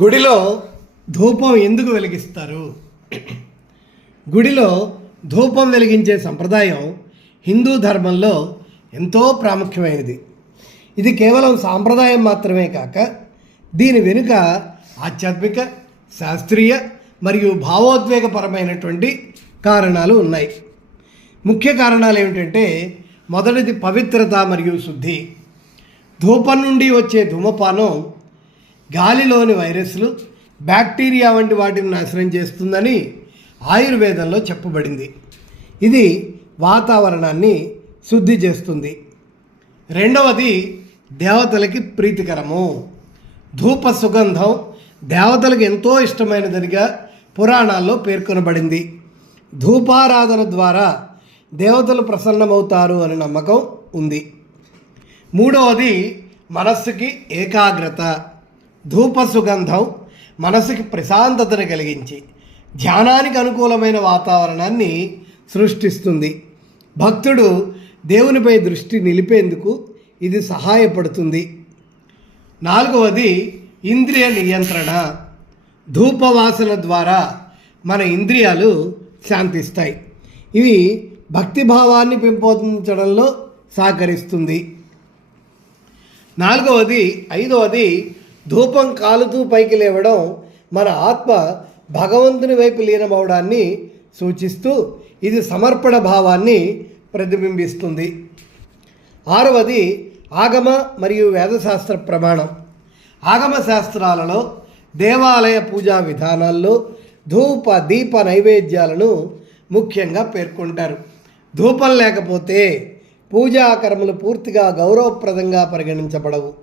గుడిలో ధూపం ఎందుకు వెలిగిస్తారు? గుడిలో ధూపం వెలిగించే సంప్రదాయం హిందూ ధర్మంలో ఎంతో ప్రాముఖ్యమైనది. ఇది కేవలం సాంప్రదాయం మాత్రమే కాక దీని వెనుక ఆధ్యాత్మిక శాస్త్రీయ మరియు భావోద్వేగపరమైనటువంటి కారణాలు ఉన్నాయి. ముఖ్య కారణాలు ఏమిటంటే మొదటిది పవిత్రత మరియు శుద్ధి. ధూపం నుండి వచ్చే ధూమపానం గాలిలోని వైరస్లు బ్యాక్టీరియా వంటి వాటిని నాశనం చేస్తుందని ఆయుర్వేదంలో చెప్పబడింది. ఇది వాతావరణాన్ని శుద్ధి చేస్తుంది. రెండవది దేవతలకి ప్రీతికరము. ధూప సుగంధం దేవతలకు ఎంతో ఇష్టమైనదిగా పురాణాల్లో పేర్కొనబడింది. ధూపారాధన ద్వారా దేవతలు ప్రసన్నమవుతారు అనే నమ్మకం ఉంది. మూడవది మనస్సుకి ఏకాగ్రత. ధూప సుగంధం మనసుకి ప్రశాంతతను కలిగించి ధ్యానానికి అనుకూలమైన వాతావరణాన్ని సృష్టిస్తుంది. భక్తుడు దేవునిపై దృష్టి నిలిపేందుకు ఇది సహాయపడుతుంది. నాలుగవది ఇంద్రియ నియంత్రణ. ధూపవాసన ద్వారా మన ఇంద్రియాలు శాంతిస్తాయి. ఇవి భక్తిభావాన్ని పెంపొందించడంలో సహకరిస్తుంది. నాలుగవది ఐదవది ధూపం కాలుతూ పైకి లేవడం మన ఆత్మ భగవంతుని వైపు లీనమవడాన్ని సూచిస్తూ ఇది సమర్పణ భావాన్ని ప్రతిబింబిస్తుంది. ఆరవది ఆగమ మరియు వేదశాస్త్ర ప్రమాణం. ఆగమ శాస్త్రాలలో దేవాలయ పూజా విధానాల్లో ధూప దీప నైవేద్యాలను ముఖ్యంగా పేర్కొంటారు. ధూపం లేకపోతే పూజాకర్మలు పూర్తిగా గౌరవప్రదంగా పరిగణించబడవు.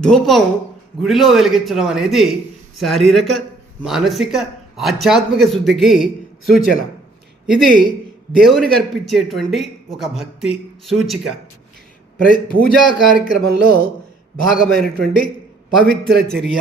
ధూపం గుడిలో వెలిగించడం అనేది శారీరక మానసిక ఆధ్యాత్మిక శుద్ధికి సూచన. ఇది దేవునికి అర్పించేటువంటి ఒక భక్తి సూచిక. ప్ర పూజా కార్యక్రమంలో భాగమైనటువంటి పవిత్ర చర్య.